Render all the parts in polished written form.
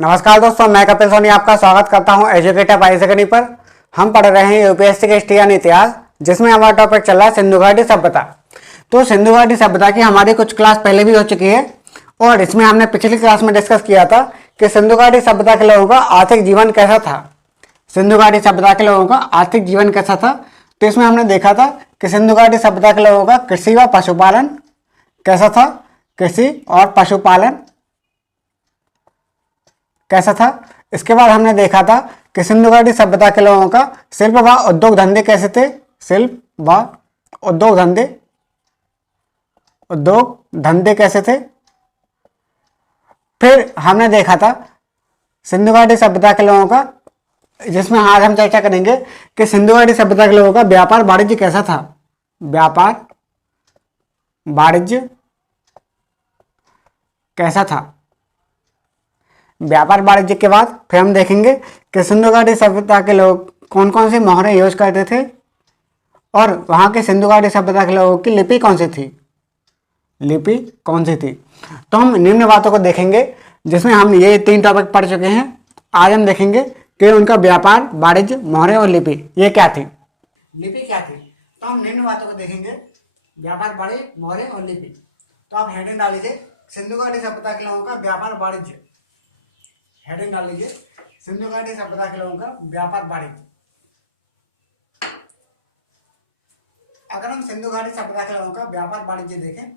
नमस्कार दोस्तों, मैं कपिल सोनी आपका स्वागत करता हूं एजुकेटर पाई सेकेंडरी पर। हम पढ़ रहे हैं यूपीएससी के हिस्ट्री यानी इतिहास, जिसमें हमारा टॉपिक चल रहा है सिंधु घाटी सभ्यता। तो सिंधु घाटी सभ्यता की हमारी कुछ क्लास पहले भी हो चुकी है और इसमें हमने पिछली क्लास में डिस्कस किया था कि सिंधु घाटी सभ्यता के लोगों का आर्थिक जीवन कैसा था। सिंधु घाटी सभ्यता के लोगों का आर्थिक जीवन कैसा था, तो इसमें हमने देखा था कि सिंधु घाटी सभ्यता के लोगों का कृषि व पशुपालन कैसा था। कृषि और पशुपालन कैसा था। इसके बाद हमने देखा था कि सिंधु घाटी सभ्यता के लोगों का शिल्प व उद्योग धंधे कैसे थे। शिल्प व उद्योग धंधे कैसे थे। फिर हमने देखा था सिंधु घाटी सभ्यता के लोगों का, जिसमें आज हम चर्चा करेंगे कि सिंधु घाटी सभ्यता के लोगों का व्यापार वाणिज्य कैसा था। व्यापार वाणिज्य कैसा था। व्यापार वाणिज्य के बाद फिर हम देखेंगे कि सिंधु घाटी सभ्यता के लोग कौन कौन सी मोहरें यूज करते थे और वहां के सिंधु घाटी सभ्यता के लोगों की लिपि कौन सी थी। तो हम निम्न बातों को देखेंगे, जिसमें हम ये 3 टॉपिक पढ़ चुके हैं। आज हम देखेंगे कि उनका व्यापार वाणिज्य, मोहरें और लिपि ये क्या थी। तो हम निम्न बातों को देखेंगे, व्यापार वाणिज्य, मोहरें और लिपि। तो आप हेडिंग डाल लीजिए सिंधु घाटी सभ्यता के लोगों का व्यापार वाणिज्य। हेडिंग डाल लीजिए सिंधु घाटी सभ्यता के लोगों का व्यापार वाणिज्य। अगर हम सिंधु घाटी सभ्यता के लोगों का व्यापार वाणिज्य देखें,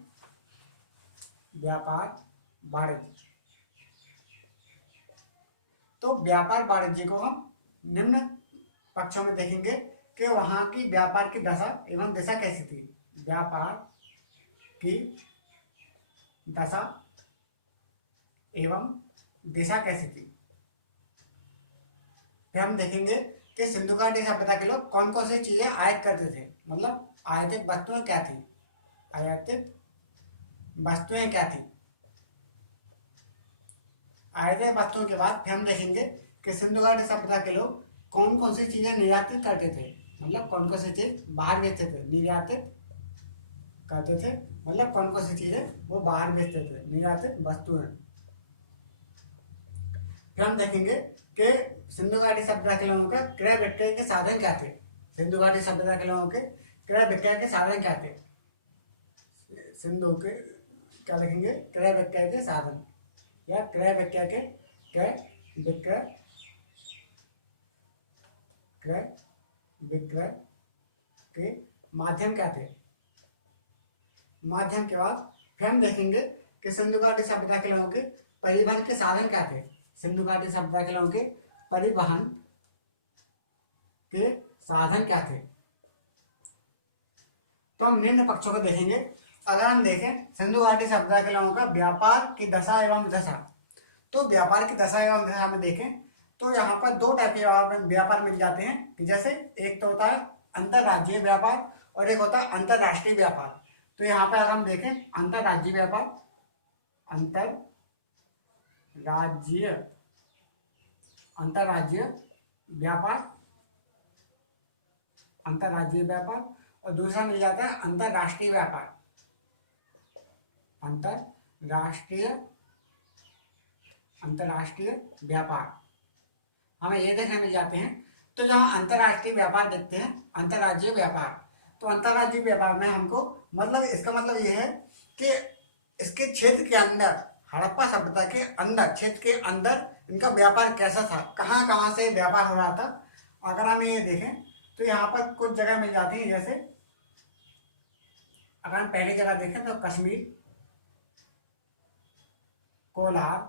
व्यापार वाणिज्य, तो व्यापार वाणिज्य को हम निम्न पक्षों में देखेंगे कि वहां की व्यापार की दशा एवं दिशा कैसी थी। व्यापार की दशा एवं दिशा कैसी थी। फिर हम देखेंगे कि सिंधु घाटी सभ्यता के लोग कौन कौन सी चीजें आयात करते थे, मतलब आयातित वस्तुएं क्या थी। आयातित वस्तुएं क्या थी। आयातित वस्तुओं के बाद फिर हम देखेंगे कि सिंधु घाटी सभ्यता के लोग कौन कौन सी चीजें निर्यातित करते थे, मतलब कौन कौन सी चीज बाहर बेचते थे। निर्यातित करते थे, मतलब कौन कौन सी चीजें वो बाहर बेचते थे, निर्यातित वस्तुएं। फिर हम देखेंगे कि सिंधु घाटी सभ्यता के लोगों का क्रय विक्रय के साधन क्या थे। सिंधु घाटी सभ्यता के लोगों के क्रय विक्रय के साधन क्या थे। सिंधु के क्या लिखेंगे, क्रय विक्रय के साधन या क्रय विक्रय के माध्यम क्या थे। माध्यम के बाद फिर हम देखेंगे कि सिंधु घाटी सभ्यता के लोगों के परिवहन के साधन क्या थे। सिंधु घाटी सभ्यता के लोगों के परिवहन के साधन क्या थे। तो हम निम्न पक्षों को देखेंगे। अगर हम देखें सिंधु घाटी सभ्यता के लोगों का व्यापार की दशा एवं दशा, तो व्यापार की दशा एवं दशा में देखें तो यहाँ पर 2 टाइप के व्यापार मिल जाते हैं कि जैसे एक तो होता है अंतरराज्यीय व्यापार और एक होता है अंतरराष्ट्रीय व्यापार। तो यहाँ पर अगर हम देखें अंतरराज्यीय व्यापार, अंतरराज्यीय व्यापार और दूसरा मिल जाता है अंतरराष्ट्रीय व्यापार। अंतरराष्ट्रीय व्यापार हमें ये देखने मिल जाते हैं। तो जहां अंतरराष्ट्रीय व्यापार देखते हैं, अंतरराज्यीय व्यापार, तो अंतरराज्यीय व्यापार में हमको मतलब इसका मतलब ये है कि इसके क्षेत्र के अंदर, हड़प्पा सभ्यता के अंदर, क्षेत्र के अंदर इनका व्यापार कैसा था, कहाँ कहाँ से व्यापार हो रहा था। अगर हम ये देखें तो यहाँ पर कुछ जगह मिल जाती है। जैसे अगर हम पहली जगह देखें तो कश्मीर, कोलार,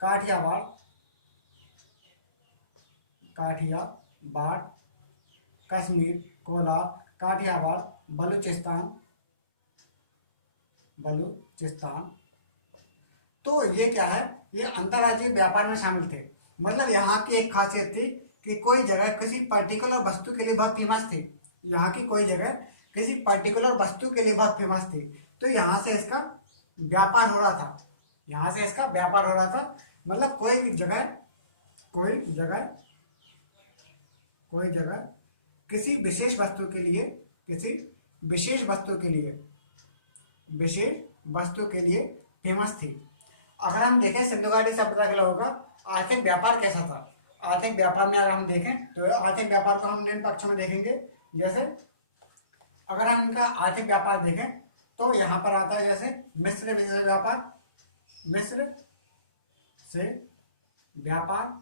काठियावाड़, कश्मीर, कोलार, काठियावाड़, बलूचिस्तान। तो ये क्या है, ये अंतरराज्यीय व्यापार में शामिल थे। मतलब यहाँ की एक खासियत थी कि कोई जगह किसी पर्टिकुलर वस्तु के लिए बहुत फेमस थी। यहाँ की कोई जगह किसी पर्टिकुलर वस्तु के लिए बहुत फेमस थी, तो यहाँ से इसका व्यापार हो रहा था। मतलब कोई जगह किसी विशेष वस्तु के लिए फेमस थी। अगर हम देखें सिंधु घाटी सभ्यता के लोगों का आर्थिक व्यापार कैसा था, आर्थिक व्यापार में अगर हम देखें तो आर्थिक व्यापार को हम निम्न पक्षों में देखेंगे। जैसे अगर हम इनका आर्थिक व्यापार देखें तो यहाँ पर आता है जैसे मिस्र से व्यापार, मिस्र से व्यापार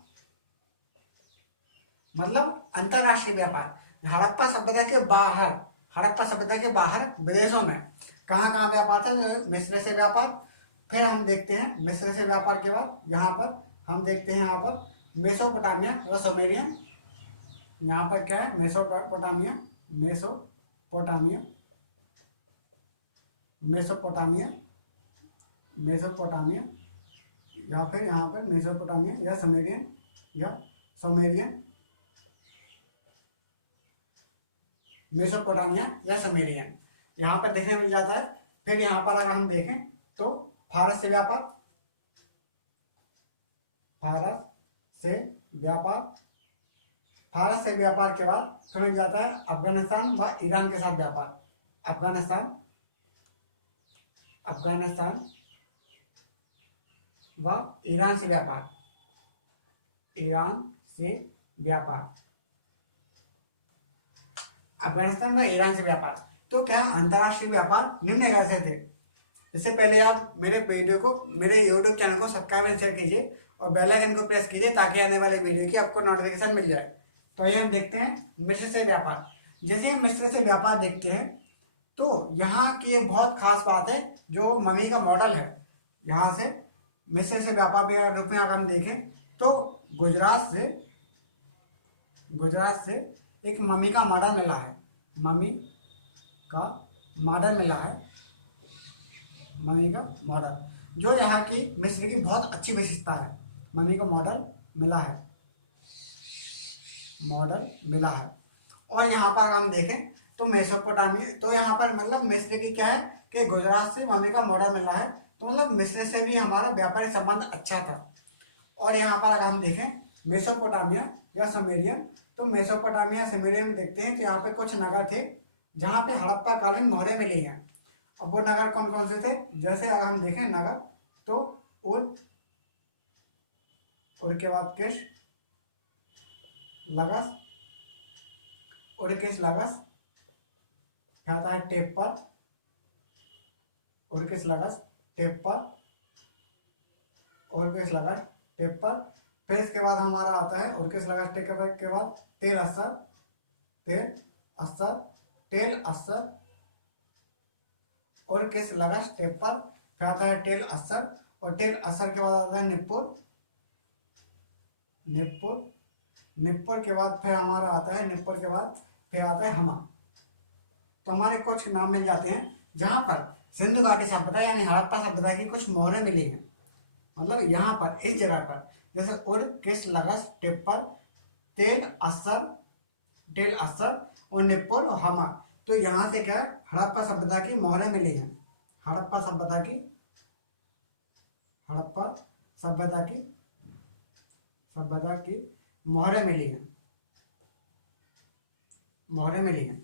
मतलब अंतरराष्ट्रीय व्यापार। हड़प्पा सभ्यता के बाहर, हड़प्पा सभ्यता के बाहर विदेशों में कहाँ कहाँ व्यापार था, मिस्र से व्यापार। फिर हम देखते हैं मिस्र से व्यापार के बाद यहाँ पर हम देखते हैं यहाँ पर मेसोपोटामिया व सुमेरियन। यहाँ पर क्या है, मेसोपोटामिया, मेसोपोटामिया, मेसोपोटामिया, मेसोपोटामिया, या फिर यहाँ पर मेसोपोटामिया या सुमेरियन, या सुमेरियन, मेसोपोटामिया या सुमेरियन यहाँ पर देखने मिल जाता है। फिर यहाँ पर अगर हम देखें तो फारस से व्यापार, फारस से व्यापार, फारस से व्यापार के बाद फिर मिल जाता है अफगानिस्तान व ईरान के साथ व्यापार, अफगानिस्तान, अफगानिस्तान व ईरान से व्यापार, ईरान से व्यापार, अफगानिस्तान व ईरान से व्यापार। तो क्या अंतरराष्ट्रीय व्यापार निम्न कैसे थे। इससे पहले आप मेरे वीडियो को, मेरे यूट्यूब चैनल को सब्सक्राइब एंड शेयर कीजिए और बेल आइकन को प्रेस कीजिए ताकि आने वाले वीडियो की आपको नोटिफिकेशन मिल जाए। तो आइए हम देखते हैं मिस्र से व्यापार। जैसे हम मिस्र से व्यापार देखते हैं तो यहाँ की एक बहुत खास बात है जो मम्मी का मॉडल है। यहाँ से मिस्र से व्यापार के रूप में अगर हम देखें तो गुजरात से एक मम्मी का मॉडल मिला है, मम्मी का मॉडल मिला है, मम्मी का मॉडल, जो यहाँ की मिस्र की बहुत अच्छी विशेषता है। मम्मी का मॉडल मिला है, मॉडल मिला है। और यहाँ पर हम देखें तो मेसोपोटामिया, तो यहाँ पर मतलब मिस्र की क्या है कि गुजरात से मम्मी का मॉडल मिला है, तो मतलब मिस्र से भी हमारा व्यापारिक संबंध अच्छा था। और यहाँ पर अगर हम देखें मेसोपोटामिया या सुमेरियन, तो मेसोपोटामिया सुमेरियन में देखते हैं कि यहाँ पे कुछ नगर थे जहाँ पे हड़प्पा कालीन मोहरें मिली हैं। अब वो नगर कौन कौन से थे, जैसे अगर हम देखें नगर तो उर के बाद किश लगस, उर्किश लगस, आता है टेप्पर, उर्किश लगस टेप्पर, उर्किश लगस टेप्पर। फिर इसके बाद हमारा आता है उर्किश लगस टेप्पर के बाद तेल असर, तेल असर, तेल असर, उर्किश लगस टेप्पर। फिर आता है टेल असर, और टेल असर के बाद आता है निप्पुर, निप्पुर, निप्पुर के बाद फिर हमारा आता है, निप्पुर के बाद फिर आता है हमा। तो हमारे कुछ नाम मिल जाते हैं जहां पर सिंधु घाटी सभ्यता यानी हड़प्पा सभ्यता की कुछ मोहरें मिली हैं। मतलब यहाँ पर इस जगह पर जैसे उर किस लगस टिप्पर तेल असर, टेल असर और निप्पुर और हमा। तो यहाँ से क्या है हड़प्पा सभ्यता की मोहरें मिली हैं, हड़प्पा सभ्यता की, हड़प्पा सभ्यता की, सभ्यता की मोहरें मिली हैं, मोहरें मिली हैं।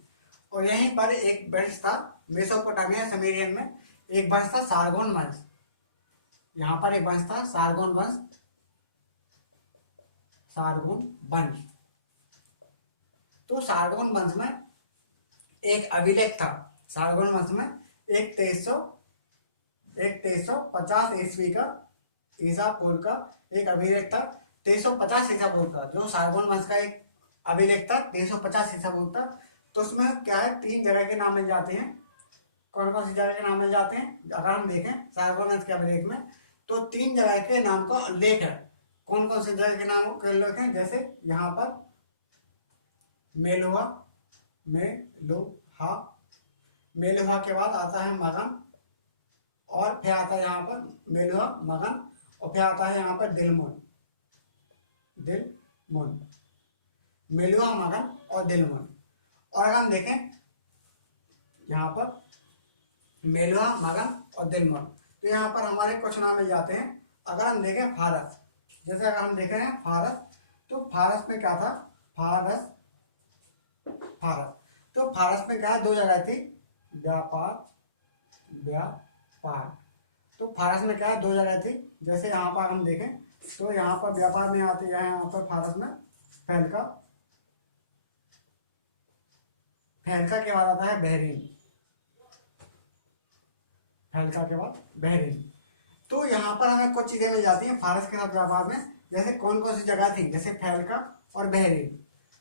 और यहीं पर एक वंश था मेसोपोटामिया सुमेरियन में, एक वंश था सारगोन वंश। यहाँ पर एक वंश था सारगोन वंश, सारगोन वंश। तो सारगोन वंश में एक अभिलेख था, सारगोन वंश में एक 2350 ईस्वी का, ईसा पूर्व का एक अभिलेख था, 2350 ईसा पूर्व का, जो सारगोन वंश का एक अभिलेख था 2350 ईसा पूर्व था। तो उसमें क्या है 3 जगह के नाम मिल जाते हैं। कौन कौन सी जगह के नाम मिल जाते हैं अगर हम देखें सारगोन वंश के अभिलेख में, तो 3 जगह के नाम का उल्लेख है। कौन कौन सी जगह के नाम के उल्लेख हैं, जैसे यहाँ पर मेलुहा, मेलुहा, मेलुहा के बाद आता है मगन, और फिर आता है यहाँ पर मेलुहा मगन, और फिर आता है यहाँ पर दिलमुन, दिलमुन, मेलुहा मगन और दिलमुन। और अगर हम देखें यहाँ पर मेलुहा मगन और दिलमुन, तो यहाँ पर हमारे कुछ नाम मिल जाते हैं। अगर हम देखें फारस, जैसे अगर हम देख रहे हैं फारस, तो फारस में क्या था, फारस, फारस, तो फारस में क्या 2 जगह थी, व्यापार, व्यापार, तो फारस में क्या है, दो जगह थी। जैसे यहाँ पर हम देखें तो यहाँ पर व्यापार में आती है, यहाँ पर फारस में फैलका, फैलका के बाद आता है बहरीन, फैलका के बाद बहरीन। तो यहाँ पर हमें कुछ चीजें मिल जाती हैं फारस के साथ व्यापार में। जैसे कौन कौन सी जगह थी, जैसे फैलका और बहरीन,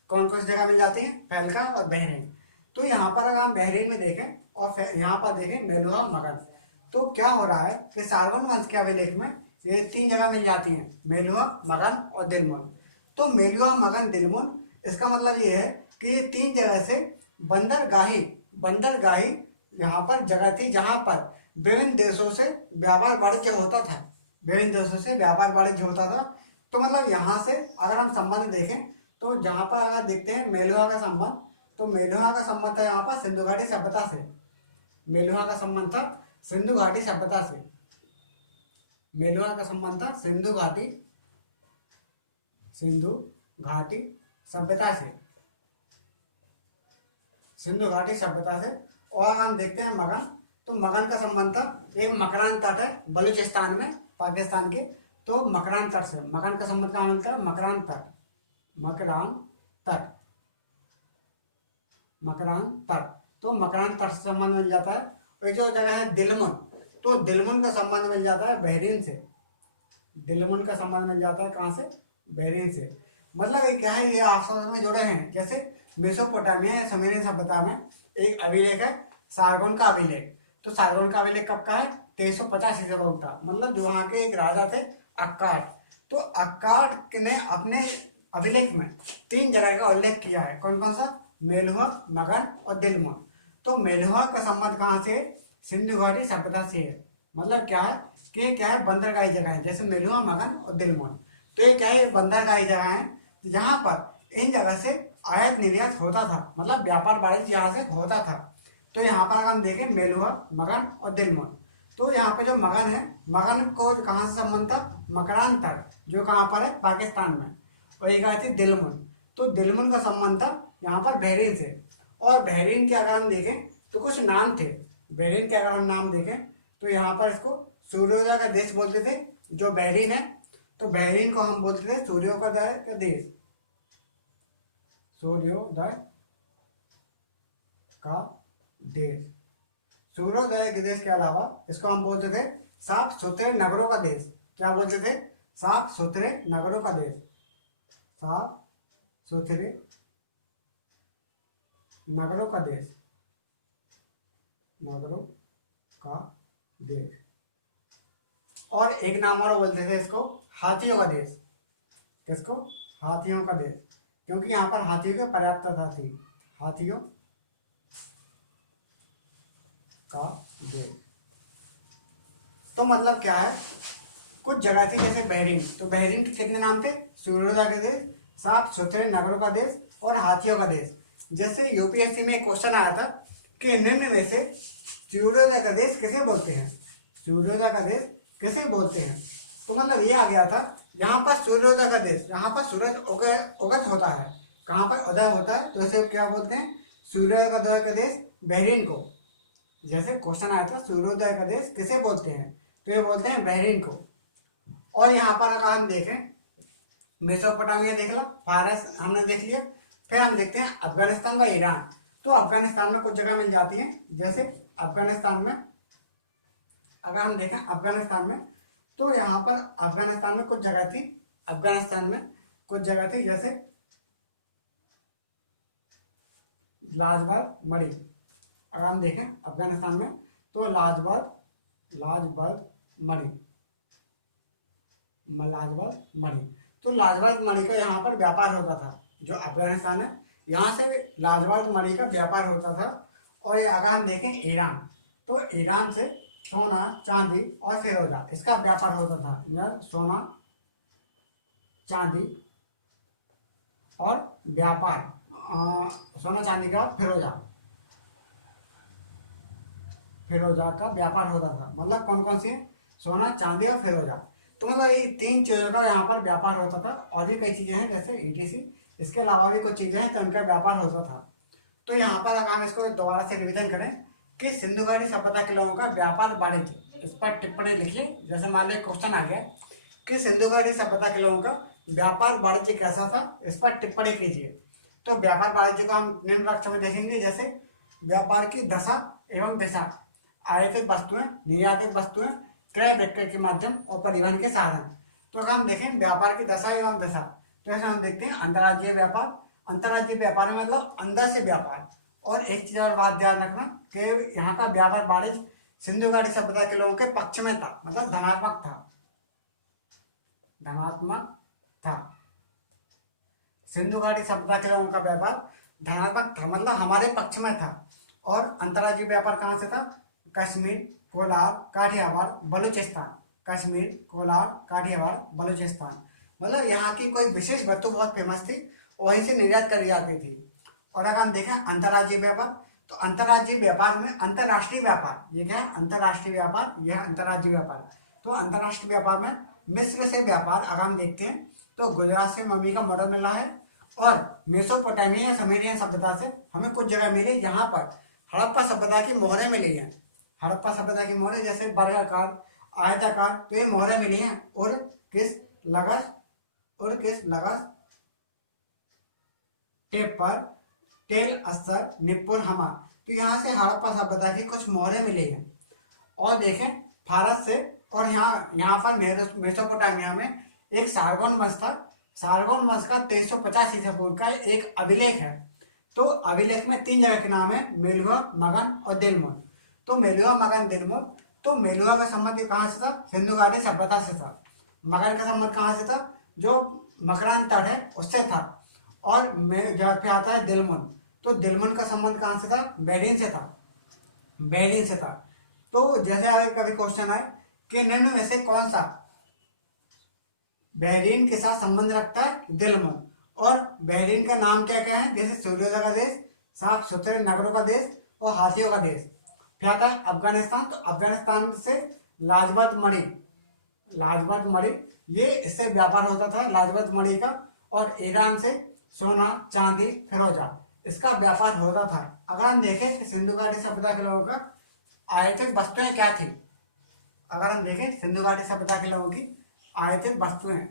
कौन कौन सी जगह मिल जाती है, फैलका और बहरीन। तो यहाँ पर अगर हम बहरीन में देखें और यहाँ पर देखें मेलुहा मगध, तो क्या हो रहा है कि सारगोन वंश के अभिलेख में ये तीन जगह मिल जाती हैं, मेलुहा, मगध और दिलमुन। तो मेलुहा, मगध, दिलमुन, इसका मतलब ये है कि ये तीन जगह से बंदरगाही यहाँ पर जगह थी जहां पर विभिन्न देशों से व्यापार वाणिज्य होता था, विभिन्न देशों से व्यापार वाणिज्य होता था। तो मतलब यहाँ से अगर हम संबंध देखें तो जहां पर अगर देखते हैं मेलुहा का संबंध, तो मेलुहा का संबंध था यहाँ पर सिंधु घाटी सभ्यता से, मेलुहा का संबंध था सिंधु घाटी सभ्यता से, मेलुहा का संबंध था सिंधु घाटी सभ्यता से, सिंधु घाटी सभ्यता से। और हम देखते हैं मगध, तो मगध का संबंध था एक मकरान तट है बलूचिस्तान में, पाकिस्तान के, तो मकरान तट से मगध का संबंध कहाँ मिलता है, मकरान तट, तो मकरान तट से संबंध मिल जाता है। और जो जगह है दिलमुन, तो दिलमुन का संबंध मिल जाता है बहरीन से, दिलमुन का संबंध मिल जाता है कहाँ से, बहरीन से। मतलब ये क्या है, ये आपस में जुड़े हैं। जैसे मेसोपोटामिया या सुमेरियन सभ्यता में एक अभिलेख है सारगोन का अभिलेख, तो सारगोन का अभिलेख कब का है, 2350 ईस्वी का उठा, मतलब जो वहाँ के एक राजा थे अक्काट, तो अक्काट ने अपने अभिलेख में तीन जगह का उल्लेख किया है। कौन कौन सा, मेलुहा, मगध और दिलमुन। तो मेलुहा का संबंध कहाँ से, सिंधु घाटी सभ्यता से है। मतलब क्या है कि क्या है, बंदरगाही जगह है, जैसे मेलुहा, मगध और दिलमुन। तो ये क्या है, बंदरगाही जगह है जहाँ पर इन जगह से आयात निर्यात होता था, मतलब व्यापार वाणिज्य यहाँ से होता था। तो यहाँ पर अगर हम देखें मेलुहा, मगध और दिलमुन, तो यहाँ पे जो मगध है, मगध को कहाँ से संबंध था, मकरान तट, जो कहाँ पर है, पाकिस्तान में। और एक आई थी दिलमुन, तो दिलमुन का संबंध था यहाँ पर बहरीन से। और बहरीन के अगर हम देखें तो कुछ नाम थे, बहरीन के अगर हम नाम देखें तो यहाँ पर इसको सूर्योदय का देश बोलते थे, जो बहरीन है। तो बहरीन को हम बोलते थे सूर्योदय का देश, सूर्योदय का देश। सूर्योदय के देश के अलावा इसको हम बोलते थे साफ सुथरे नगरों का देश। क्या बोलते थे, साफ सुथरे नगरों का देश, साफ सुथरे नगरों का देश, नगरों का देश। और एक नाम और बोलते थे इसको हाथियों का देश। किसको, हाथियों का देश, क्योंकि यहाँ पर हाथियों की पर्याप्तता थी, हाथियों का देश। तो मतलब क्या है, कुछ जगह थी जैसे बहरीन, तो बहरीन के कितने नाम थे, सूर्योदय का देश, साफ सुथरे नगरों का देश और हाथियों का देश। जैसे यूपीएससी में एक क्वेश्चन आया था कि निम्न में से सूर्योदय का देश किसे बोलते हैं, सूर्योदय का देश किसे बोलते हैं। तो मतलब ये आ गया था, यहाँ पर सूर्योदय का देश, यहाँ पर सूरज उगत होता है, कहाँ पर उदय होता है, तो इसे क्या बोलते हैं, सूर्योदय का देश बहरीन को। जैसे क्वेश्चन आया था सूर्योदय का देश किसे बोलते हैं, तो ये बोलते हैं बहरीन को। और यहाँ पर अगर हम देखें मेसोपोटामिया देख लो, फारस हमने देख लिया। फिर हम देखते हैं अफगानिस्तान व ईरान। तो अफगानिस्तान में कुछ जगह मिल जाती है, जैसे अफगानिस्तान में अगर हम देखें, अफगानिस्तान में तो यहाँ पर अफगानिस्तान में कुछ जगह थी, अफगानिस्तान में कुछ जगह थी जैसे लाजबर्ग मणि। अगर हम देखें अफगानिस्तान में तो लाजबर्ग मणि, तो लाजबर्ग मणि का यहाँ पर व्यापार होता था। जो अफगानिस्तान है यहाँ से लाजबर्ग मणि का व्यापार होता था। और अगर हम देखें ईरान, तो ईरान से सोना, चांदी और फिरोजा, इसका व्यापार होता था। सोना, चांदी और व्यापार, सोना चांदी का फिरोजा का व्यापार होता था। मतलब कौन कौन सी है, सोना, चांदी और फिरोजा। तो मतलब ये तीन चीजों का यहाँ पर व्यापार होता था। और भी कई चीजें हैं जैसे ईटीसी, इसके अलावा भी कुछ चीजें हैं तो उनका व्यापार होता था। तो यहाँ पर अगर हम इसको दोबारा से रिवीजन करें कि सिंधु घाटी सभ्यता के लोगों का व्यापार वाणिज्य इस पर टिप्पणी लिखिए। जैसे मान लो क्वेश्चन आ गया कि सिंधु घाटी सभ्यता के लोगों का व्यापार वाणिज्य कैसा था, इस पर टिप्पणी कीजिए। तो व्यापार वाणिज्य को हम निम्न वाक्य में देखेंगे, जैसे व्यापार की दशा एवं दिशा, आयातित वस्तुएं, निर्यातित वस्तुएं, क्रय विक्रय के माध्यम और परिवहन के साधन। तो अगर हम देखें व्यापार की दशा एवं दिशा, तो ऐसे हम देखते हैं अंतर्राज्यीय व्यापार। अंतर्राज्यीय व्यापार में मतलब अंदर से व्यापार। और एक चीज और बात ध्यान रखना कि यहाँ का व्यापार वाणिज्य सिंधु घाटी सभ्यता के लोगों के पक्ष में था, मतलब धनात्मक था, धनात्मक था। सिंधु घाटी सभ्यता के लोगों का व्यापार धनात्मक था, मतलब हमारे पक्ष में था। और अंतर्राज्यीय व्यापार कहाँ से था? कश्मीर, कोलार, काठियावाड़, बलूचिस्तान। कश्मीर, कोलार, काठियावाड़, बलूचिस्तान, मतलब यहाँ की कोई विशेष वस्तु बहुत फेमस थी, वहीं से निर्यात करी जाती थी। और अगर हम देखें अंतर्राज्यीय व्यापार, तो अंतर्राज्यीय व्यापार में अंतर्राष्ट्रीय व्यापार, ये क्या है? अंतर्राष्ट्रीय व्यापार, यह अंतर्राज्यीय व्यापार। तो अंतर्राष्ट्रीय व्यापार में मिस्र से व्यापार अगर हम देखते हैं तो गुजरात से मम्मी का मॉडल मिला है। और मेसोपोटामिया या समेरियन सभ्यता से हमें कुछ जगह मिली जहां पर हड़प्पा सभ्यता की मोहरें मिली हैं। हड़प्पा सभ्यता की मोहरें जैसे वर्गाकार, आयताकार, तो ये मोहरें मिली हैं। और किस लगस टेप पर टेल अस्तर निपुण हमा, तो यहाँ से हड़प्पा सभ्यता की कुछ मोहरें मिली हैं। और देखें फारस से, और यहाँ पर मेसोपोटामिया में एक सारगोन वंश था। सारगोन वंश का 2350 ईसा पूर्व का एक अभिलेख है। तो अभिलेख में 3 जगह के नाम है, मेलुआ, मगन और दिलमुन। तो मेलुआ, मगन, दिलमुन, तो मेलुआ का संबंध कहाँ से था? सिंधु घाटी सभ्यता से था। मगन का संबंध कहाँ से था? जो मकरान तट है उससे था। और जहाँ पे आता है दिलमुन, तो दिलमुन का संबंध कहाँ से था? बेरिन से था, बेरिन से था। तो जैसे आगे कभी क्वेश्चन आए कि निम्न में से कौन सा बहरीन के साथ संबंध रखता है? दिलमुन। और बहरीन का नाम क्या क्या है? जैसे सूर्योदय का देश, साफ सुथरे नगरों का देश और हाथियों का देश। फिर आता है अफगानिस्तान, तो अफगानिस्तान से लाजपत मणि, लाजपत मणि, ये इससे व्यापार होता था लाजपत मणि का। और ईरान से सोना, चांदी, फिरोजा, इसका व्यापार होता था। अगर हम देखें कि सिंधु घाटी सभ्यता के लोगों का आयातित वस्तुएं क्या थी, अगर हम देखें सिंधु घाटी सभ्यता के लोगों की आयातित वस्तुएं,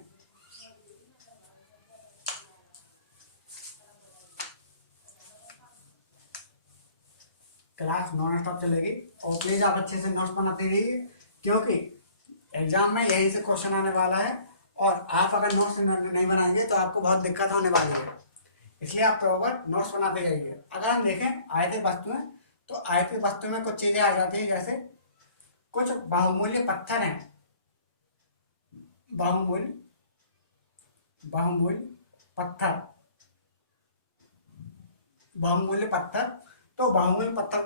क्लास नॉन स्टॉप चलेगी। और प्लीज आप अच्छे से नोट्स बनाते रहिए, क्योंकि एग्जाम में यही से क्वेश्चन आने वाला है। और आप अगर नोट्स नहीं बनाएंगे तो आपको बहुत दिक्कत होने वाली है, इसलिए आप प्रॉपर नोट्स बनाते जाइए। अगर हम देखें आयतित वस्तुएं, तो आयतित वस्तु में कुछ चीजें आ जाती हैं, जैसे कुछ बहुमूल्य पत्थर हैं, बहुमूल्य पत्थर, बहुमूल्य पत्थर। तो बहुमूल्य पत्थर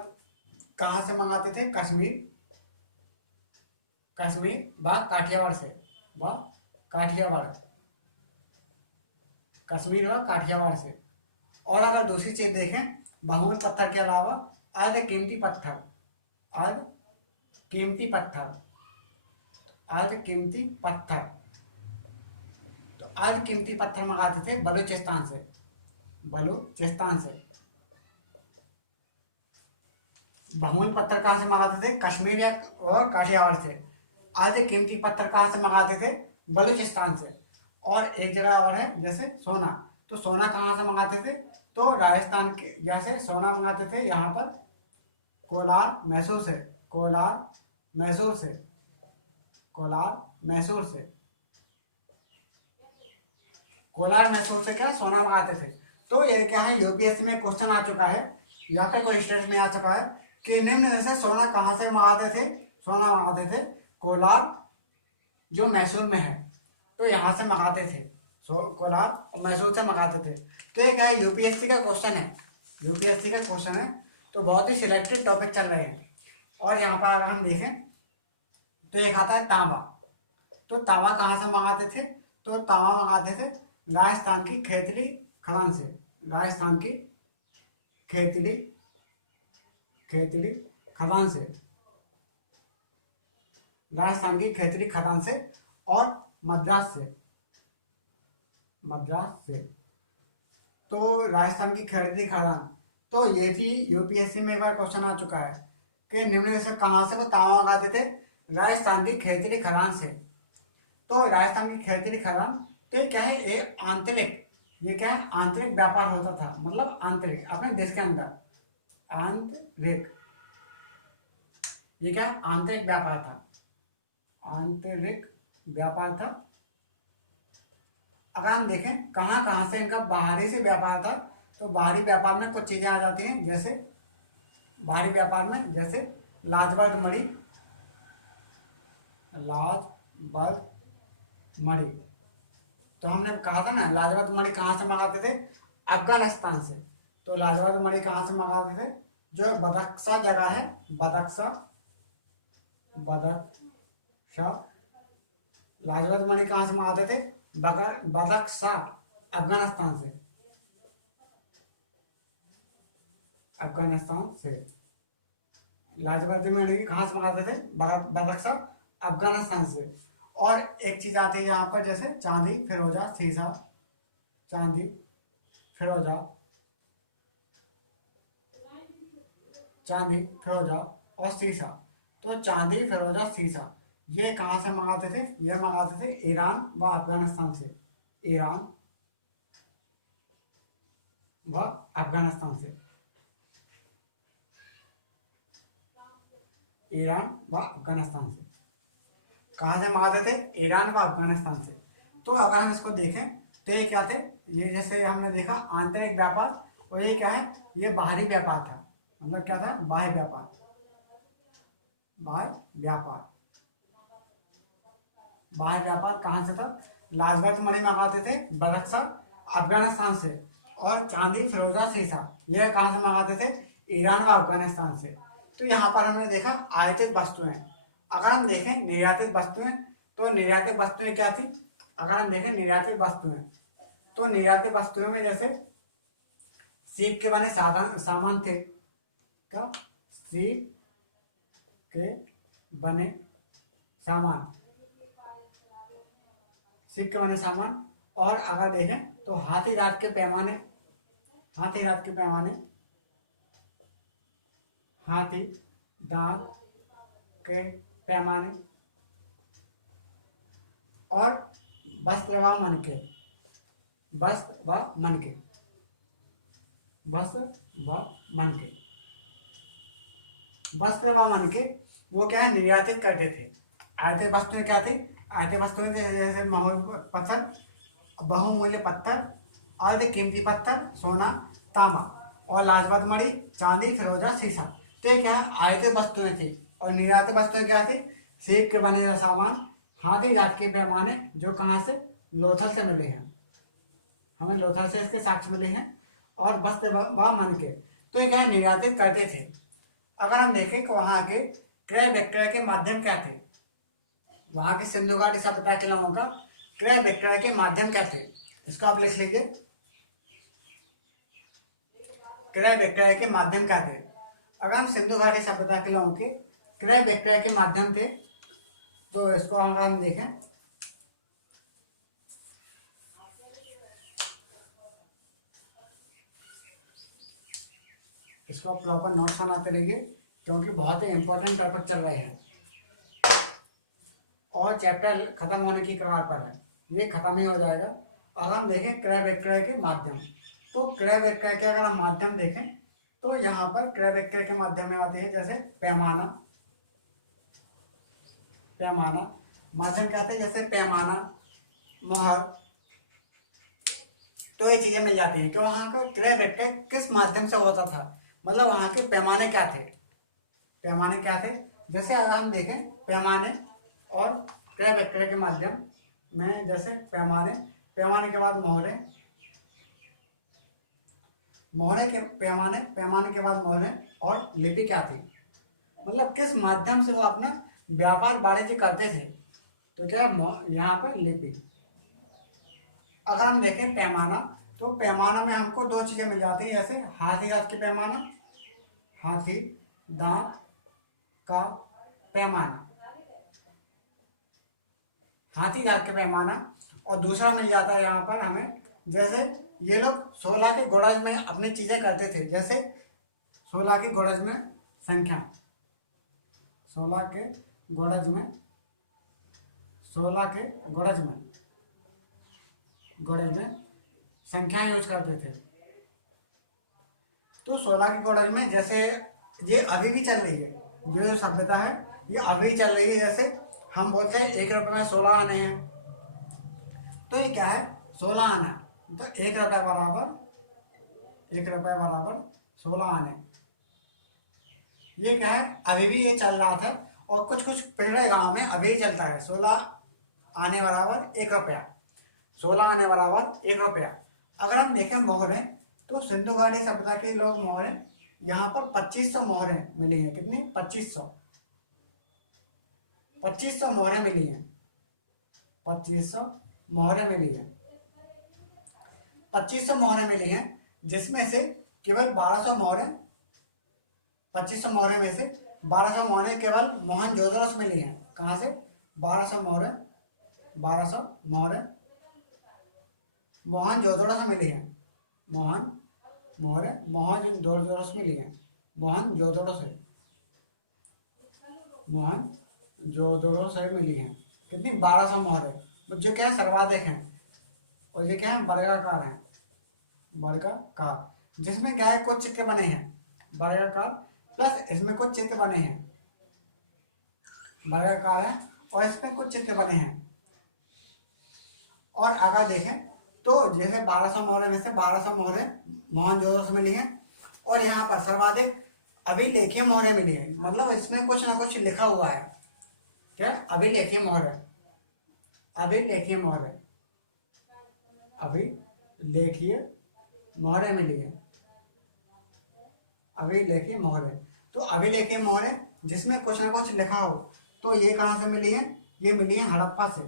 कहाँ से मंगाते थे? कश्मीर व काठियावाड़ से, कश्मीर व काठियावाड़ से। और अगर दूसरी चीज देखें बहुमूल्य पत्थर के अलावा अर्ध कीमती पत्थर, अर्ध कीमती पत्थर, अर्ध कीमती पत्थर, तो अर्ध कीमती पत्थर मंगाते थे बलूचिस्तान से, बलूचिस्तान से। बहुमूल्य पत्थर कहाँ से मंगाते थे? कश्मीर या और काठियावाड़ से। अर्ध कीमती पत्थर कहाँ से मंगाते थे? बलूचिस्तान से। और एक जगह और है जैसे सोना, तो सोना कहाँ से मंगाते थे? तो राजस्थान के, जैसे सोना मंगाते थे यहाँ पर कोलार, मैसूर से, कोलार, मैसूर से, कोलार, मैसूर से, कोलार, मैसूर से क्या सोना मंगाते थे। तो ये क्या है, यूपीएससी में क्वेश्चन आ चुका है या फिर कोई स्टेट में आ चुका है कि निम्न में से सोना कहाँ से मंगाते थे? सोना मंगाते थे कोलार, जो मैसूर में है, तो यहाँ से मंगाते थे, कोलार और मैसूर से मंगाते थे। तो ये क्या है, यूपीएससी का क्वेश्चन है, यूपीएससी का क्वेश्चन है। तो बहुत ही सिलेक्टेड टॉपिक चल रहे हैं। और यहाँ पर अगर हम देखें तो एक आता है तांबा। तो तांबा कहाँ से मंगाते थे? तो तांबा मंगाते थे राजस्थान की खेतली खदान से, राजस्थान की खेतली खदान से, राजस्थान की खेतली खदान से। और मद्रास से, तो राजस्थान की खेतली खदान। तो ये भी यूपीएससी में एक बार क्वेश्चन आ चुका है कि निम्न में से कहाँ से वो तांबा मंगाते थे? राजस्थान की खेतड़ी खदान से। तो राजस्थान की खेतड़ी खदान, तो ये क्या है, ये आंतरिक, ये क्या है, आंतरिक व्यापार होता था, मतलब आंतरिक अपने देश के अंदर, आंतरिक, ये क्या है, आंतरिक व्यापार था, आंतरिक व्यापार था। अगर हम देखें कहाँ कहाँ से इनका बाहरी से व्यापार था, तो बाहरी व्यापार में कुछ चीजें आ जाती हैं, जैसे बाहरी व्यापार में जैसे लाजवर्द मणि, लाजवर्द मणि, तो हमने कहा था ना लाजवर्द मणि कहाँ से मंगाते थे, अफगानिस्तान से। तो लाजवर्द मणि कहाँ से मंगाते थे, जो बदख्शा जगह है, बदख्शा, बदख्शा, लाजवर्द मणि कहाँ से मंगाते थे, बदख्शा, अफगानिस्तान से, अफगानिस्तान से लाजवर्द मणि कहाँ से मंगाते थे, बदख्शा, अफगानिस्तान से। और एक चीज आती है यहाँ पर, जैसे चांदी, फिरोजा, सीसा, चांदी, फिरोजा, चांदी, फिरोजा और सीसा। तो चांदी, फिरोजा, सीसा ये कहाँ से मंगाते थे, ये मंगाते थे ईरान व अफगानिस्तान से, ईरान व अफगानिस्तान से, ईरान व अफगानिस्तान से। कहाँ से मंगाते थे, ईरान व अफगानिस्तान से। तो अगर हम इसको देखें तो ये क्या थे, ये जैसे हमने देखा आंतरिक व्यापार, और ये क्या है, ये बाहरी व्यापार था, मतलब क्या था, बाह्य व्यापार, बाह्य व्यापार, बाह्य व्यापार कहाँ से था, लाजवर्द मणि मंगाते थे बदख्शा, अफगानिस्तान से, और चांदी, फिरोजा, सीसा यह कहाँ से मंगाते थे, ईरान व अफगानिस्तान से। तो यहाँ पर हमने देखा आयातित वस्तुएं। अगर हम देखें निर्यातित वस्तुएं, तो निर्यातित वस्तुएं क्या थी, अगर हम देखें निर्यातित वस्तुएं, तो निर्यातित वस्तुओं में जैसे सीप के बने सामान थे, क्या, सीप के बने सामान, सीप के बने सामान। और अगर देखें तो हाथी दांत के पैमाने, हाथी दांत के पैमाने, हाथी दांत के पैमाने, और वस्त्र व मनके, वस्त्र व मनके, वस्त्र व मनके, वस्त्र व मनके वो क्या है, निर्यातित करते थे। आयातित वस्तुएं क्या थी, आयातित वस्तुएं जैसे पत्थर, बहुमूल्य पत्थर, अर्ध कीमती पत्थर, सोना, तांबा, और लाजवर्द मणि, चांदी, फिरोजा, सीसा। तो ये क्या है, आयातित वस्तुएं थी। और निर्यातित वस्तुएं क्या थी, सीप के बने हुए सामान, हाथी दांत के पैमाने, जो कहाँ से, लोथल से मिले हैं, हमें लोथल से इसके साक्ष्य मिले हैं, और वस्त्र व मनके, तो ये क्या है, निर्यातित करते थे। अगर हम देखें कि वहां के क्रय विक्रय के माध्यम क्या थे, वहां के सिंधु घाटी सभ्यता के लोगों का क्रय विक्रय के माध्यम क्या थे, इसको आप लिख लीजिए, क्रय विक्रय के माध्यम क्या थे। अगर हम सिंधु घाटी सभ्यता के लोगों के क्रय विक्रय के माध्यम थे, तो इसको अगर हम देखें, इसको प्रॉपर नोट्स बनाते रहिए, क्योंकि बहुत ही इंपॉर्टेंट टॉपिक चल रहे हैं और चैप्टर खत्म होने की कगार पर है, ये खत्म ही हो जाएगा। अगर हम देखें क्रय विक्रय के माध्यम, तो क्रय विक्रय के अगर हम माध्यम देखें, तो यहाँ पर क्रय विक्रय के माध्यम में आते हैं जैसे पैमाना, पैमाना माध्यम क्या थे, जैसे पैमाना, मोहर, तो ये चीजें मिल जाती हैं कि वहां का क्रय विक्रय किस माध्यम से होता था, मतलब वहां के पैमाने क्या थे, पैमाने क्या थे। जैसे अगर हम देखें पैमाने और क्रय विक्रय के माध्यम में, जैसे पैमाने, पैमाने के बाद मोहरे, मोहरे के पैमाने, पैमाने के बाद मोहरे, और लिपि क्या थी, मतलब किस माध्यम से वो अपना व्यापार वाणिज्य करते थे, तो क्या यहाँ पर लिपि। अगर हम देखें पैमाना, तो पैमाना में हमको दो चीजें मिल जाती हैं, जैसे हाथी दांत के पैमाना, हाथी दांत का पैमाना, हाथी दांत के पैमाना, और दूसरा मिल जाता है यहाँ पर हमें, जैसे ये लोग 16 के गुणज में अपनी चीजें करते थे, जैसे 16 के गुणज में संख्या, 16 के गुणज में, 16 के गुणज में संख्याएं यूज करते थे। तो 16 के गुणज में, जैसे ये अभी भी चल रही है, जो सभ्यता है ये अभी चल रही है। जैसे हम बोलते हैं 1 रुपये में 16 आने हैं, तो ये क्या है, 16 आना। तो 1 रुपये बराबर 16 आने। ये क्या है, अभी भी ये चल रहा था, और कुछ पिछड़े गांव में अभी चलता है। 16 आने बराबर 1 रुपया, 16 आने बराबर 1 रुपया। अगर हम देखें मोहरें, तो सिंधु घाटी सभ्यता के लोग मोहरें, यहाँ पर 2500 मोहरें मिली हैं। कितनी? 2500 मोहरें मिली हैं। 2500 मोहरें मिली हैं। 2500 मोहरें मिली हैं, जिसमें से केवल 1200 मोहरें, 2500 मोहरें में से 1200 मोहरें केवल मोहनजोदड़ो से मिली हैं। कहाँ से? 1200 मोहरें मोहनजोदड़ो से मिली हैं। मोहनजोदड़ो से मिली हैं। मोहनजोदड़ो से मिली हैं। कितनी? 1200 मोहरें, जो क्या है सर्वाधिक हैं। और ये क्या है, वर्गाकार हैं। वर्गाकार, जिसमें क्या है, कुछ चित्र बने हैं। वर्गाकार प्लस इसमें कुछ चित्र बने हैं। वर्गाकार है और इसमें कुछ चित्र बने हैं। और अगर देखें तो जैसे 1200 मोहरें में से 1200 मोहरें मोहनजोदड़ो से मिली हैं, और यहाँ पर सर्वाधिक अभिलेखीय मोहरें मिली है। मतलब इसमें कुछ ना कुछ लिखा हुआ है। क्या? अभिलेखीय मोहरें मिली है। अभिलेखीय मोहरें, तो अभिलेखीय मोहरें जिसमें कुछ ना कुछ लिखा हो, तो ये कहाँ से मिली है? ये मिली है हड़प्पा से।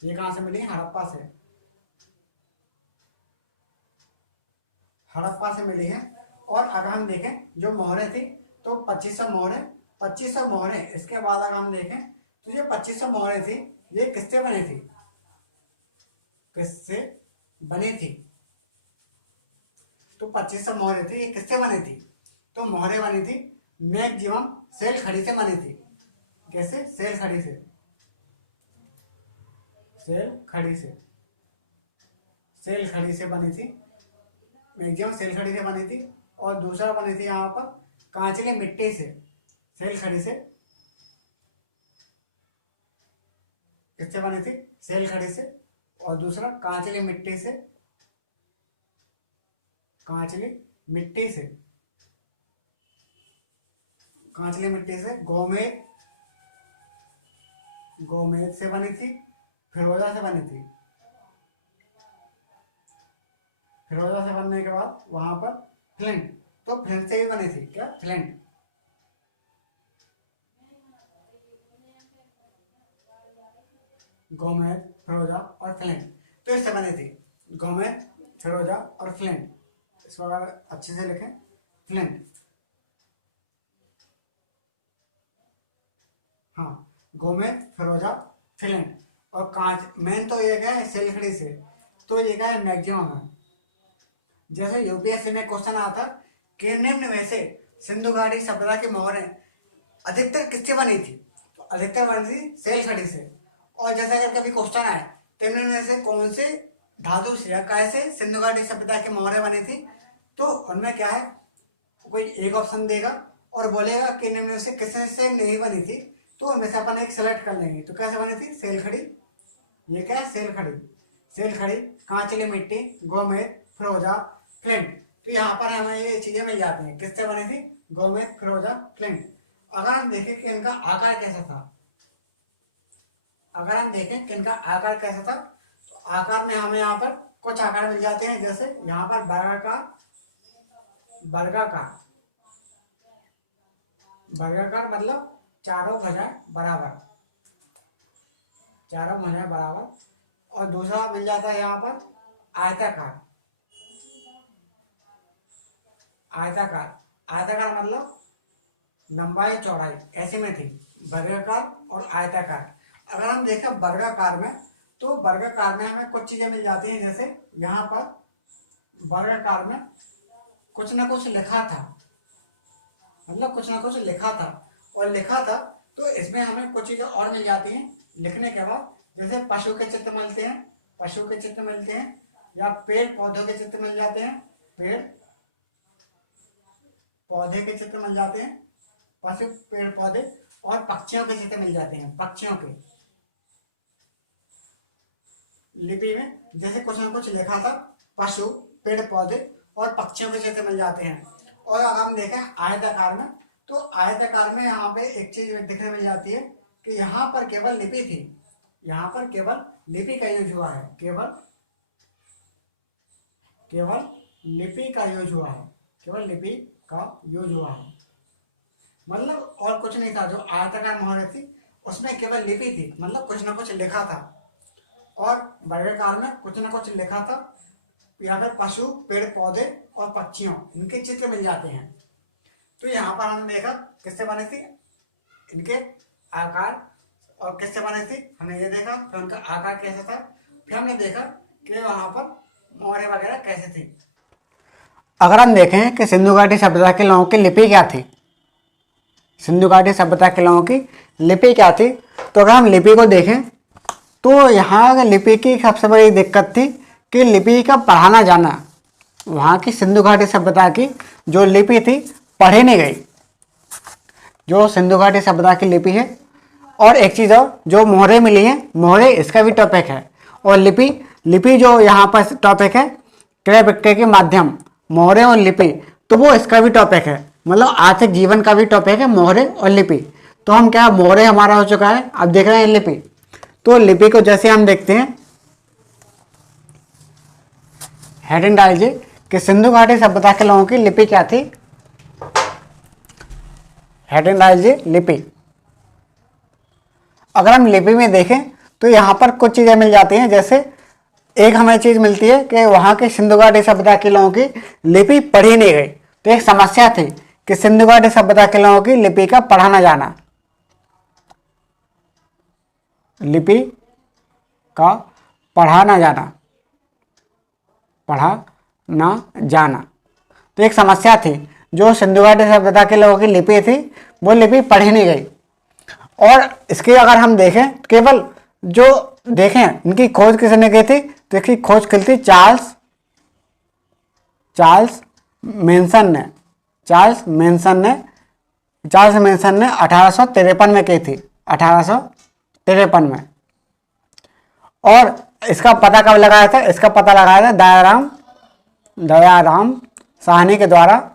ये कहाँ से मिली है? हड़प्पा से मिली है। और अगर हम देखें जो मोहरें थी, तो 2500 मोहरें। इसके बाद अगर हम देखें तो ये 2500 मोहरें थी, ये किससे बनी थी? तो 2500 मोहरें थी, ये किससे बनी थी? तो मोहरें बनी थी मैक्सिमम सेल खड़ी से बनी थी। कैसे? सेल खड़ी से बनी थी। मैक्सिमम सेल खड़ी से बनी थी। और दूसरा बनी थी यहाँ पर कांचले मिट्टी से। सेल खड़ी से किससे बनी थी? सेल खड़ी से। और दूसरा कांचली मिट्टी से। कांचली मिट्टी से गोमेद से बनी थी। फिरोजा से बनी थी। फिरोजा से बनने के बाद वहां पर फ्लिंट, तो फ्लिंट से भी बनी थी। क्या? फ्लिंट। गोमेद, फिरोजा और फ्लिंट, तो इससे बनी थी। गोमेद, फिरोजा और फ्लिंट। इसको अगर अच्छे से लिखें, फ्लिंट। हाँ, गोमेद, फिरोजा, फ्लिंट। और कांच, मेन तो ये क्या है, सेलखड़ी से। तो ये क्या है, मैक्सिमम है। जैसे यूपीएससी में क्वेश्चन आता कि निम्न में से सिंधु घाटी सभ्यता की मोहरें अधिकतर किससे बनी थी? तो अधिकतर बनी थी सेल खड़ी से। और जैसे अगर कभी क्वेश्चन आए तो निम्न में से कौन से धातु से या काय से सिंधु घाटी सभ्यता की मोहरें बनी थी, तो उनमें क्या है, कोई एक ऑप्शन देगा और बोलेगा कि निम्न में से किससे से नहीं बनी थी, तो उनमें से अपन एक सेलेक्ट कर लेंगे। तो कैसे बनी थी? सेल खड़ी। ये क्या है? सेल खड़ी, कांचली मिट्टी, गोमेद, फिरोजा, फ्लिंट। तो यहाँ पर हमें ये चीजें मिल जाती हैं। किससे बनी थी? गोमेद, फिरोजा, फ्लिंट। अगर हम देखें कि इनका आकार कैसा था, तो आकार में हमें यहाँ पर कुछ आकार मिल जाते हैं। जैसे यहाँ पर वर्गाकार मतलब चारों भुजाएं बराबर। और दूसरा मिल जाता है यहाँ पर आयताकार मतलब लंबाई चौड़ाई ऐसे में थी। वर्गाकार और आयताकार। अगर हम देखें वर्गाकार में, तो वर्गाकार में हमें कुछ चीजें मिल जाती हैं। जैसे यहाँ पर वर्गाकार में कुछ ना कुछ लिखा था, और लिखा था तो इसमें हमें कुछ चीजें और मिल जाती हैं लिखने के बाद, जैसे पशु के चित्र मिलते हैं, पशु के चित्र मिलते हैं, या पेड़ पौधों के चित्र मिल जाते हैं, पेड़ पौधे के चित्र मिल जाते हैं, पशु पेड़ पौधे, और पक्षियों के चित्र मिल जाते हैं, पक्षियों के लिपि में जैसे कुछ ना कुछ लिखा था, पशु पेड़ पौधे और पक्षियों के चित्र मिल जाते हैं। और अगर हम देखें आयताकार में, तो आयताकार में यहाँ पे एक चीज दिखने मिल जाती है कि यहाँ पर केवल लिपि थी, यहाँ पर केवल लिपि का यूज हुआ है, केवल लिपि का यूज हुआ है, केवल लिपि का यूज हुआ है, मतलब और कुछ नहीं था। जो आयताकार मोहरे थी उसमें केवल लिपि थी, मतलब कुछ ना कुछ लिखा था, और वर्गाकार में कुछ ना कुछ लिखा था, या फिर पशु पेड़ पौधे और पक्षियों इनके चित्र मिल जाते हैं। तो यहाँ पर हमने देखा किससे बने थी, इनके आकार, और किससे बने थी हमने ये देखा, फिर उनका आकार कैसा था, फिर हमने देखा कि वहां पर मोहरे वगैरह कैसे थी। अगर हम देखें कि सिंधु घाटी सभ्यता के लोगों की लिपि क्या थी, सिंधु घाटी सभ्यता के लोगों की लिपि क्या थी, तो अगर हम लिपि को देखें तो यहाँ लिपि की सबसे बड़ी दिक्कत थी कि लिपि का पढ़ाना जाना। वहाँ की सिंधु घाटी सभ्यता की जो लिपि थी पढ़ी नहीं गई, जो सिंधु घाटी सभ्यता की लिपि है। और एक चीज़ और, जो मोहरे मिली है, मोहरे इसका भी टॉपिक है, और लिपि जो यहाँ पर टॉपिक है, क्रय विक्रय के माध्यम, मोहरे और लिपि, तो वो इसका भी टॉपिक है, मतलब आर्थिक जीवन का भी टॉपिक है मोहरे और लिपि। तो हम क्या, मोहरे हमारा हो चुका है, अब देख रहे हैं लिपि। तो लिपि को जैसे हम देखते हैं, हेडिंग डालिए कि सिंधु घाटी सभ्यता के लोगों की लिपि क्या थी, हेडिंग डालिए लिपि। अगर हम लिपि में देखें तो यहाँ पर कुछ चीज़ें मिल जाती हैं, जैसे एक हमें चीज़ मिलती है कि वहाँ की सिंधु घाटी सभ्यता के लोगों की लिपि पढ़ी नहीं गई। तो एक समस्या थी कि सिंधु घाटी सभ्यता के लोगों की लिपि का पढ़ा ना जाना, लिपि का पढ़ा ना जाना, तो एक समस्या थी। जो सिंधु घाटी सभ्यता के लोगों की लिपि थी वो लिपि पढ़ी नहीं गई। और इसकी अगर हम देखें, केवल जो देखें इनकी खोज किसने की थी, तो इसकी खोज की थी चार्ल्स मेंशन ने 1853 में की थी, 1853 में। और इसका पता कब लगाया था, इसका पता लगाया था दयाराम साहनी के द्वारा,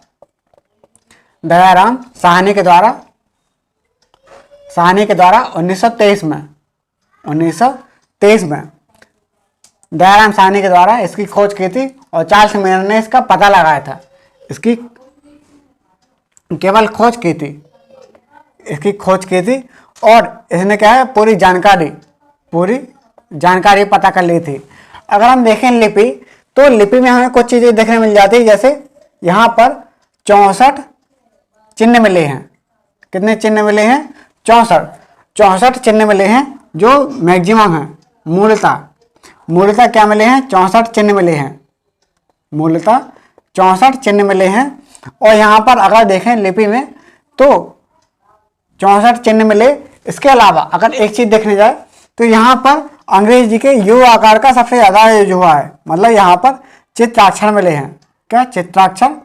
1923 में दयाराम साहनी के द्वारा इसकी खोज की थी। और चार्ल्स मेंशन ने इसका पता लगाया था, इसकी केवल खोज की थी, और इसने क्या है, पूरी जानकारी पता कर ली थी। अगर हम देखें लिपि, तो लिपि में हमें कुछ चीज़ें देखने मिल जाती है, जैसे यहाँ पर 64 चिन्ह मिले हैं। कितने चिन्ह मिले हैं? 64 चिन्ह मिले हैं, जो मैक्सिमम है। मूलतः क्या मिले हैं? 64 चिन्ह मिले हैं, मूलतः 64 चिन्ह मिले हैं। और यहाँ पर अगर देखें लिपि में तो 64 चिन्ह मिले। इसके अलावा अगर एक चीज देखने जाए तो यहाँ पर अंग्रेजी के यू आकार का सबसे ज्यादा यूज हुआ है, मतलब यहाँ पर चित्राक्षर मिले हैं। क्या चित्राक्षर?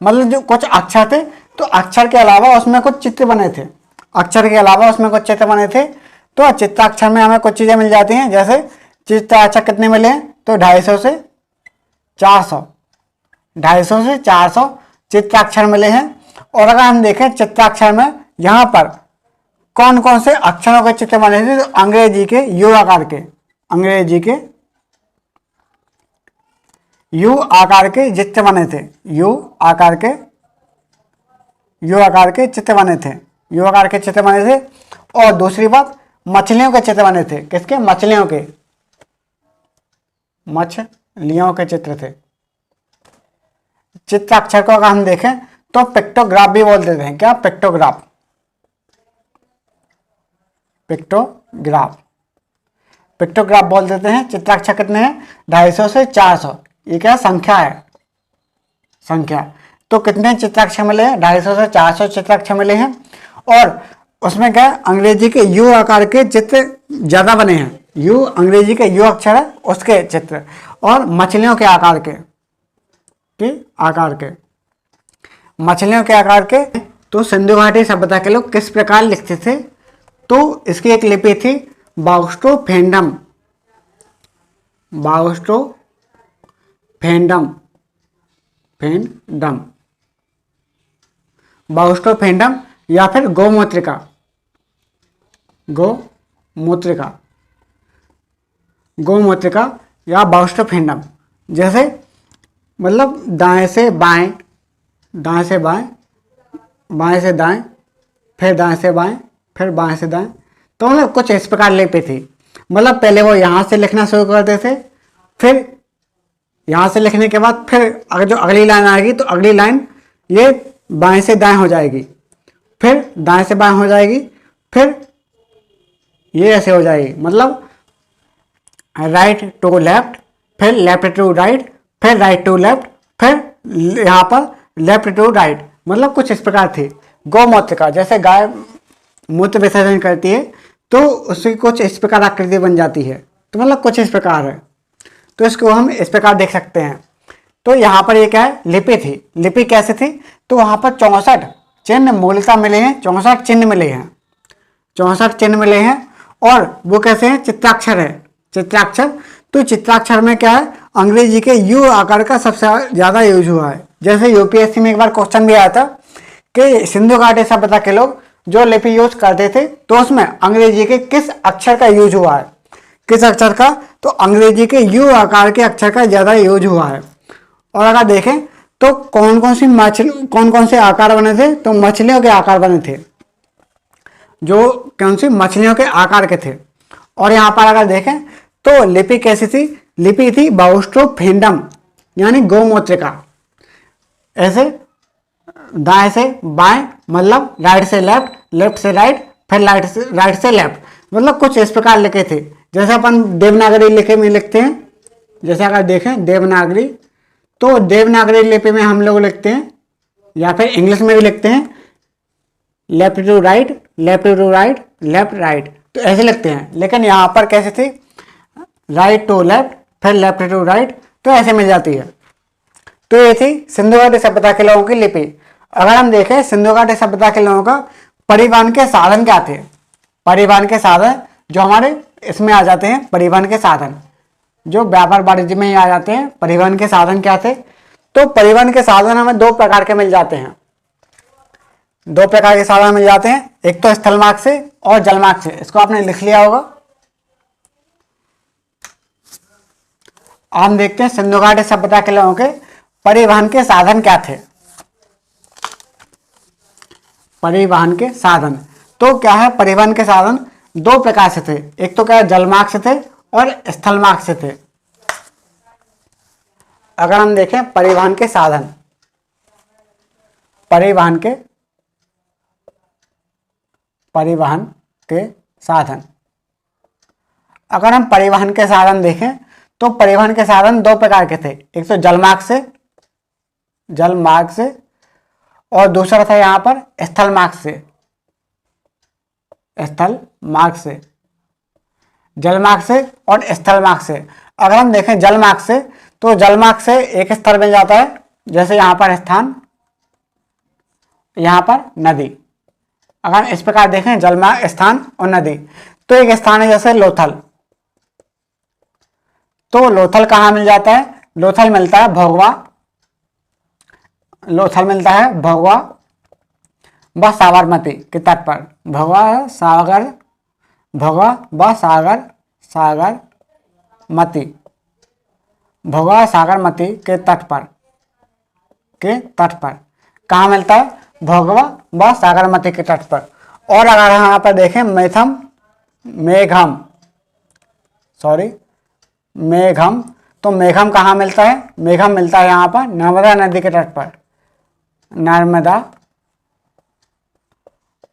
मतलब जो कुछ अक्षर थे, तो अक्षर के अलावा उसमें कुछ चित्र बने थे, तो चित्राक्षर में हमें कुछ चीजें मिल जाती हैं। जैसे चित्राक्षर कितने मिले हैं? तो 250 से 400 चित्राक्षर मिले हैं। और अगर हम देखें चित्राक्षर में यहाँ पर कौन कौन से अक्षरों के चित्र बने थे, तो अंग्रेजी के यू आकार के चित्र बने थे, यू आकार के चित्र बने थे। और दूसरी बात, मछलियों के चित्र बने थे। किसके? मछलियों के चित्र थे। चित्राक्षर को अगर हम देखें तो पिक्टोग्राफ भी बोल देते हैं। क्या? पिक्टोग्राफ बोल देते हैं। चित्राक्षर कितने हैं? 250 से 400। ये क्या संख्या है? तो कितने चित्राक्षर मिले हैं? 250 से 400 चित्राक्षर मिले हैं। और उसमें क्या है, अंग्रेजी के यू आकार के चित्र ज्यादा बने हैं। यू अंग्रेजी के यू अक्षर है उसके चित्र, और मछलियों के आकार के मछलियों के आकार के। तो सिंधु घाटी सभ्यता के लोग किस प्रकार लिखते थे? तो इसकी एक लिपि थी बाउस्ट्रोफेंडम। बाउस्ट्रोफेंडम या फिर गोमूत्रिका या बाउस्ट्रोफेंडम। जैसे मतलब दाएं से बाएं, बाएं से दाएं, फिर दाएं से बाएं, फिर बाएं से दाएं। तो मतलब कुछ इस प्रकार लिपि थी। मतलब पहले वो यहाँ से लिखना शुरू करते थे, फिर यहाँ से लिखने के बाद फिर अगर जो अगली लाइन आएगी तो अगली लाइन ये बाएं से दाएं हो जाएगी, फिर दाएं से बाएं हो जाएगी, फिर ये ऐसे हो जाएगी। मतलब राइट टू लेफ्ट, फिर लेफ्ट टू राइट, फिर राइट टू लेफ्ट, फिर यहाँ पर लेफ्ट टू राइट। मतलब कुछ इस प्रकार थी। गौमूत्रिका, जैसे गाय मूत्र विसर्जन करती है तो उसकी कुछ इस प्रकार आकृति बन जाती है। तो मतलब कुछ इस प्रकार है, तो इसको हम इस प्रकार देख सकते हैं। तो यहाँ पर ये क्या है, लिपि थी। लिपि कैसे थी? तो वहाँ पर 64 चिन्ह मूलतः मिले हैं, 64 चिन्ह मिले हैं, 64 चिन्ह मिले हैं। और वो कैसे हैं? चित्राक्षर है, चित्राक्षर। तो चित्राक्षर में क्या है, अंग्रेजी के यू आकार का सबसे ज़्यादा यूज हुआ है। जैसे यूपीएससी में एक बार क्वेश्चन भी आया था कि सिंधु घाटी सभ्यता के लोग जो लिपि यूज करते थे तो उसमें अंग्रेजी के किस अक्षर का यूज हुआ है, किस अक्षर का? तो अंग्रेजी के यू आकार के अक्षर का ज़्यादा यूज हुआ है। और अगर देखें तो कौन कौन से आकार बने थे? तो मछलियों के आकार बने थे, जो कौन सी मछलियों के आकार के थे। और यहाँ पर अगर देखें तो लिपि कैसी थी? लिपि थी बाउस्ट्रोफेंडम यानी गोमूत्रिका। ऐसे दाएं से बाएं, मतलब राइट से लेफ्ट, लेफ्ट से राइट, फिर राइट से लेफ्ट। मतलब कुछ इस प्रकार लिखे थे। जैसे अपन देवनागरी लिपि में लिखते हैं, जैसे अगर देखें देवनागरी, तो देवनागरी लिपि में हम लोग लिखते हैं, या फिर इंग्लिश में भी लिखते हैं left to right, left to right, left right. तो ऐसे लिखते हैं। लेकिन यहाँ पर कैसे थी? राइट टू लेफ्ट, फिर लेफ्ट टू राइट, तो ऐसे मिल जाती है। तो ये थी सिंधु घाटी सभ्यता के लोगों की लिपि। अगर हम देखें सिंधु घाटी सभ्यता के लोगों का परिवहन के साधन क्या थे? परिवहन के साधन जो हमारे इसमें आ जाते हैं, परिवहन के साधन जो व्यापार वाणिज्य में ही आ जाते हैं। परिवहन के साधन क्या थे? तो परिवहन के साधन हमें दो प्रकार के मिल जाते हैं, दो प्रकार के साधन मिल जाते हैं। एक तो स्थल मार्ग से और जल मार्ग से। इसको आपने लिख लिया होगा। हम देखते हैं सिंधु घाटी सभ्यता के लोगों के परिवहन के साधन क्या थे। परिवहन के साधन तो क्या है? परिवहन के साधन दो प्रकार से थे। एक तो क्या है, जल मार्ग से थे और स्थल मार्ग से थे। अगर हम देखें परिवहन के साधन, परिवहन के साधन, अगर हम परिवहन के साधन देखें तो परिवहन के साधन दो प्रकार के थे। एक तो जल मार्ग से, और दूसरा था यहाँ पर स्थल मार्ग से। जल मार्ग से और स्थल मार्ग से। अगर हम देखें जल मार्ग से, तो जल मार्ग से एक स्थल मिल जाता है, जैसे यहाँ पर स्थान, यहाँ पर नदी। अगर इस प्रकार देखें जल मार्ग, स्थान और नदी, तो एक स्थान है जैसे लोथल। तो लोथल कहाँ मिल जाता है? लोथल मिलता है भोगवा, व साबरमती के तट पर। भोगवा सागरमती के तट पर कहाँ मिलता है? भोगवा व सागरमती के तट पर। और अगर यहाँ पर देखें मेघम, तो मेघम कहाँ मिलता है? मेघम मिलता है यहाँ पर नर्मदा नदी के तट पर,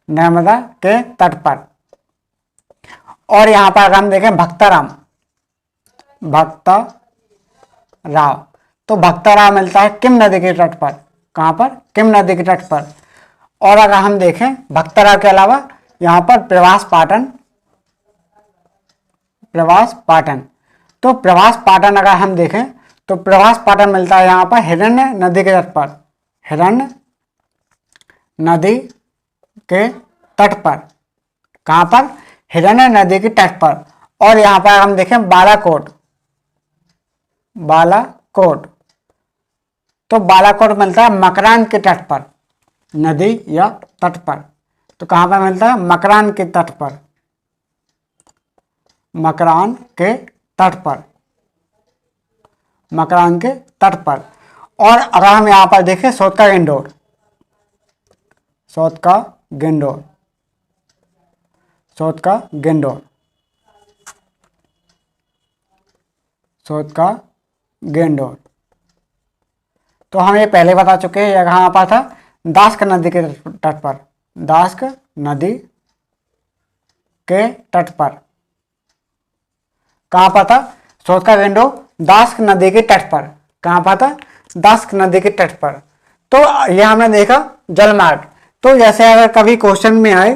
नर्मदा के तट पर। और यहाँ पर अगर हम देखें भक्ताराम, तो भक्ताराम मिलता है किम नदी के तट पर। कहाँ पर? किम नदी के तट पर। और अगर हम देखें भक्तराव के अलावा यहाँ पर प्रवास पाटन, तो प्रवास पाटन अगर हम देखें तो प्रवास पाटन मिलता है यहाँ पर हिरण्य नदी के तट पर, हिरण्य नदी के तट पर। कहाँ पर? हिरण्य नदी के तट पर। और यहाँ पर हम देखें बालाकोट, तो बालाकोट मिलता है मकरान के तट पर, नदी या तट पर। तो कहाँ पर मिलता है? मकरान के तट पर, मकरान के तट पर, मकरान के तट पर। और अगर हम यहाँ पर देखें सोत का गेंडोर, सोत का गेंडोर, सोत का गेंडोर, सोत का गेंडोर, तो हम ये पहले बता चुके हैं। यहाँ पर था दास्क नदी के तट पर, दास्क नदी के तट पर। कहाँ पर था? सोत का गेंडोर दास्क नदी के तट पर। कहाँ पर था? दास्क नदी के तट पर। तो ये हमने देखा जलमार्ग। तो जैसे अगर कभी क्वेश्चन में आए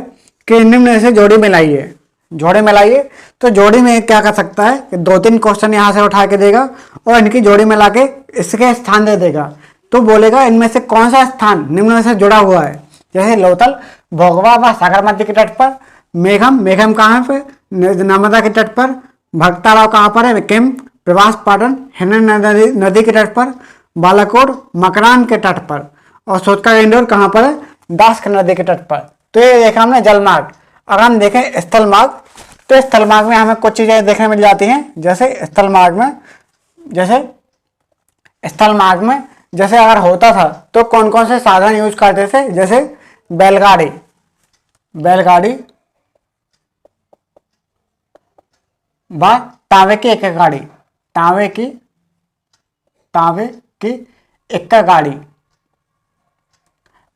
कि निम्न से जोड़ी मिलाइए, जोड़ी मिलाइए, तो जोड़ी में क्या कर सकता है कि 2-3 क्वेश्चन यहाँ से उठा के देगा और इनकी जोड़ी मिला के इसके स्थान दे देगा। तो बोलेगा इनमें से कौन सा स्थान निम्न में से जुड़ा हुआ है। जैसे लोथल भोगवा व सागरमती के तट पर, मेघम, मेघम कहाँ पे? नर्मदा के तट पर, भक्ताराव कहाँ पर है? केम, प्रवास पाटन हिरण्य नदी के तट पर, बालाकोट मकरान के तट पर, और सोत का गेंडोर कहाँ पर है? दास्क नदी के तट पर। तो ये देखा हमने जलमार्ग। अगर हम देखें स्थल मार्ग, तो स्थल मार्ग में हमें कुछ चीजें देखने मिल जाती हैं। जैसे स्थल मार्ग में जैसे अगर होता था तो कौन कौन से साधन यूज करते थे? जैसे बैलगाड़ी, व तांबे की एक गाड़ी, तांबे की इक्का गाड़ी,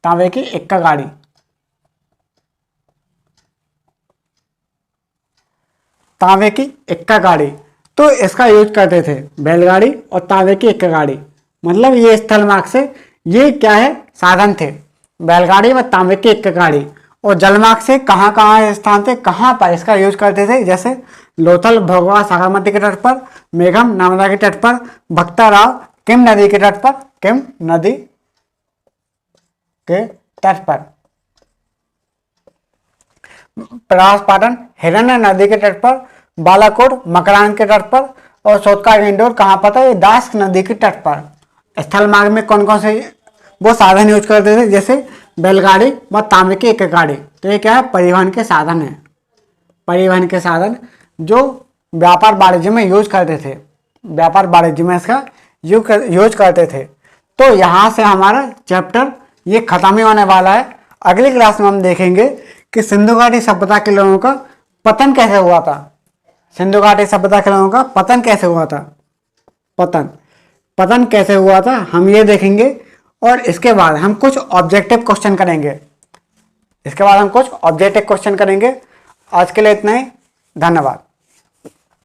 तांबे की इक्का गाड़ी, तांबे की इक्का गाड़ी। तो इसका यूज करते थे बैलगाड़ी और तांबे की इक्का गाड़ी। मतलब ये स्थल मार्ग से ये क्या है? साधन थे, बैलगाड़ी व तांबे की इक्का गाड़ी। और जलमार्ग से कहाँ कहाँ स्थान थे, कहाँ पर इसका यूज करते थे? जैसे लोथल भोगवा सागरमती के तट पर, मेघम नर्मदा के तट पर, भक्ताराव किम नदी के तट पर, किम नदी के तट पर, प्रवास पाटन हिरण्य नदी के तट पर, बालाकोट मकरान के तट पर, और सोत का गेंडोर कहाँ पर था? ये दास्क नदी के तट पर। स्थल मार्ग में कौन कौन से वो साधन यूज करते थे? जैसे बैलगाड़ी व तांबे की एक गाड़ी। तो ये क्या है? परिवहन के साधन है, परिवहन के साधन जो व्यापार वाणिज्य में यूज करते थे, व्यापार वाणिज्य में इसका यूज करते थे। तो यहाँ से हमारा चैप्टर ये खत्म ही होने वाला है। अगली क्लास में हम देखेंगे कि सिंधु घाटी सभ्यता के लोगों का पतन कैसे हुआ था, सिंधु घाटी सभ्यता के लोगों का पतन कैसे हुआ था, पतन कैसे हुआ था हम ये देखेंगे। और इसके बाद हम कुछ ऑब्जेक्टिव क्वेश्चन करेंगे, इसके बाद हम कुछ ऑब्जेक्टिव क्वेश्चन करेंगे। आज के लिए इतना ही, धन्यवाद।